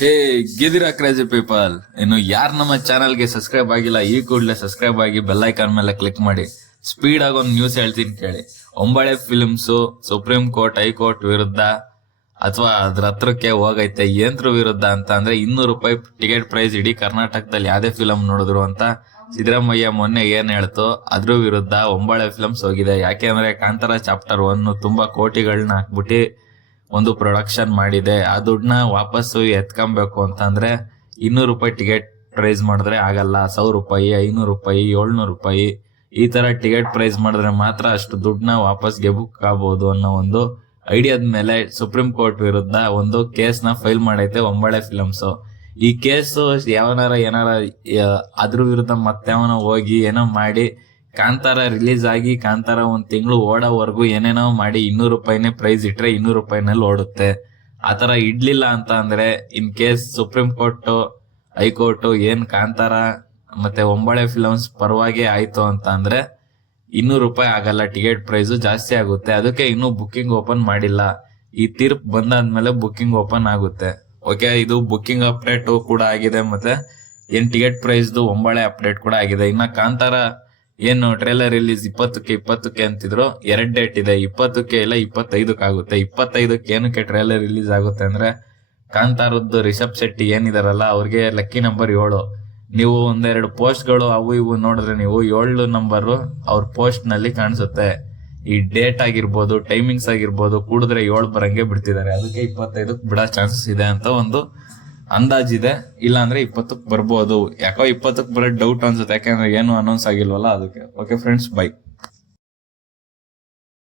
ಹೇ ಗೆದಿರಾ crazy people, ಇನ್ನು ಯಾರು ನಮ್ಮ ಚಾನಲ್ಗೆ ಸಬ್ಸ್ಕ್ರೈಬ್ ಆಗಿಲ್ಲ ಈ ಕೂಡಲೇ ಸಬ್ಸ್ಕ್ರೈಬ್ ಆಗಿ ಬೆಲ್ ಐಕಾನ್ ಮೇಲೆ ಕ್ಲಿಕ್ ಮಾಡಿ. ಸ್ಪೀಡ್ ಆಗಿ ಒಂದು ನ್ಯೂಸ್ ಹೇಳ್ತೀನಿ ಕೇಳಿ. ಒಂಬಳೆ ಫಿಲ್ಮ್ಸ್ ಸುಪ್ರೀಂ ಕೋರ್ಟ್ ಹೈಕೋರ್ಟ್ ವಿರುದ್ಧ ಅಥವಾ ಅದ್ರ ಹತ್ರಕ್ಕೆ ಹೋಗೈತೆ ಏನ್ರ ವಿರುದ್ಧ ಅಂತ ಅಂದ್ರೆ ₹200 ಟಿಕೆಟ್ ಪ್ರೈಸ್ ಇಡೀ ಕರ್ನಾಟಕದಲ್ಲಿ ಯಾವ್ದೇ ಫಿಲಂ ನೋಡಿದ್ರು ಅಂತ ಸಿದ್ದರಾಮಯ್ಯ ಮೊನ್ನೆ ಏನ್ ಹೇಳ್ತು ಅದ್ರ ವಿರುದ್ಧ ಒಂಬಳೆ ಫಿಲ್ಮ್ಸ್ ಹೋಗಿದೆ. ಯಾಕೆಂದ್ರೆ ಕಾಂತಾರ ಚಾಪ್ಟರ್ 1 ತುಂಬಾ ಕೋಟಿಗಳನ್ನ ಹಾಕ್ಬಿಟ್ಟು ಒಂದು ಪ್ರೊಡಕ್ಷನ್ ಮಾಡಿದೆ. ಆ ದುಡ್ಡನ್ನ ವಾಪಸ್ಸು ಎತ್ಕೊಬೇಕು ಅಂತಂದ್ರೆ ₹200 ಟಿಕೆಟ್ ಪ್ರೈಸ್ ಮಾಡಿದ್ರೆ ಆಗಲ್ಲ. ₹100, ₹500, ₹700 ಈ ತರ ಟಿಕೆಟ್ ಪ್ರೈಸ್ ಮಾಡಿದ್ರೆ ಮಾತ್ರ ಅಷ್ಟು ದುಡ್ಡನ್ನ ವಾಪಸ್ಗೆ ಬುಕ್ ಆಗಬಹುದು ಅನ್ನೋ ಒಂದು ಐಡಿಯಾದ ಮೇಲೆ ಸುಪ್ರೀಂ ಕೋರ್ಟ್ ವಿರುದ್ಧ ಒಂದು ಕೇಸ್ನ ಫೈಲ್ ಮಾಡೈತೆ ಒಂಬಳೆ ಫಿಲಮ್ಸ್. ಈ ಕೇಸು ಏನಾರ ಅದ್ರ ವಿರುದ್ಧ ಮತ್ತೆ ಹೋಗಿ ಏನೋ ಮಾಡಿ ಕಾಂತಾರ ರಿಲೀಸ್ ಆಗಿ ಕಾಂತಾರ ಒಂದ್ ತಿಂಗಳು ಓಡೋವರೆಗೂ ಏನೇನೋ ಮಾಡಿ ₹200 ಪ್ರೈಸ್ ಇಟ್ರೆ ₹200 ಓಡುತ್ತೆ. ಆತರ ಇಡ್ಲಿಲ್ಲ ಅಂತ ಅಂದ್ರೆ in case supreme court high court ಏನ್ ಕಾಂತಾರ ಮತ್ತೆ ಒಂಬಳೆ ಫಿಲಮ್ಸ್ ಪರವಾಗಿ ಆಯ್ತು ಅಂತ ಅಂದ್ರೆ ₹200 ಆಗಲ್ಲ, ಟಿಕೆಟ್ ಪ್ರೈಸ್ ಜಾಸ್ತಿ ಆಗುತ್ತೆ. ಅದಕ್ಕೆ ಇನ್ನೂ ಬುಕ್ಕಿಂಗ್ ಓಪನ್ ಮಾಡಿಲ್ಲ. ಈ ತೀರ್ಪು ಬಂದಾದ್ಮೇಲೆ ಬುಕ್ಕಿಂಗ್ ಓಪನ್ ಆಗುತ್ತೆ. ಓಕೆ, ಇದು ಬುಕ್ಕಿಂಗ್ ಅಪ್ಡೇಟ್ ಕೂಡ ಆಗಿದೆ, ಮತ್ತೆ ಏನ್ ಟಿಕೆಟ್ ಪ್ರೈಸ್ ಒಂಬಳೆ ಅಪ್ಡೇಟ್ ಕೂಡ ಆಗಿದೆ. ಇನ್ನ ಕಾಂತಾರ ಏನು ಟ್ರೇಲರ್ ರಿಲೀಸ್ 20ಕ್ಕೆ ಅಂತಿದ್ರು, 2 ಡೇಟ್ ಇದೆ. 20ಕ್ಕೆ ಇಲ್ಲ 25ಕ್ಕೆ ಆಗುತ್ತೆ. 25ಕ್ಕೆ ಏನಕ್ಕೆ ಟ್ರೇಲರ್ ರಿಲೀಸ್ ಆಗುತ್ತೆ ಅಂದ್ರೆ ಕಾಂತಾರದ್ದು ರಿಷಬ್ ಶೆಟ್ಟಿ ಏನಿದಾರಲ್ಲ ಅವ್ರಿಗೆ ಲಕ್ಕಿ ನಂಬರ್ 7. ನೀವು ಒಂದೆರಡು ಪೋಸ್ಟ್ಗಳು ಅವು ಇವು ನೋಡಿದ್ರೆ ನೀವು 7 ನಂಬರ್ ಅವ್ರ ಪೋಸ್ಟ್ ನಲ್ಲಿ ಕಾಣಿಸುತ್ತೆ. ಈ ಡೇಟ್ ಆಗಿರ್ಬೋದು, ಟೈಮಿಂಗ್ಸ್ ಆಗಿರ್ಬೋದು ಕೂಡಿದ್ರೆ 7 ಬರಂಗೆ ಬಿಡ್ತಿದ್ದಾರೆ. ಅದಕ್ಕೆ 25ಕ್ಕೆ ಬಿಡೋ ಚಾನ್ಸಸ್ ಇದೆ ಅಂತ ಒಂದು ಅಂದಾಜಿದೆ. ಇಲ್ಲ ಅಂದ್ರೆ 20ಕ್ಕೆ ಬರ್ಬೋದು. ಯಾಕೋ 20ಕ್ಕೆ ಬರೋ ಡೌಟ್ ಅನ್ಸುತ್ತೆ, ಯಾಕಂದ್ರೆ ಏನು ಅನೌನ್ಸ್ ಆಗಿಲ್ವಲ್ಲ ಅದಕ್ಕೆ. Okay friends, by.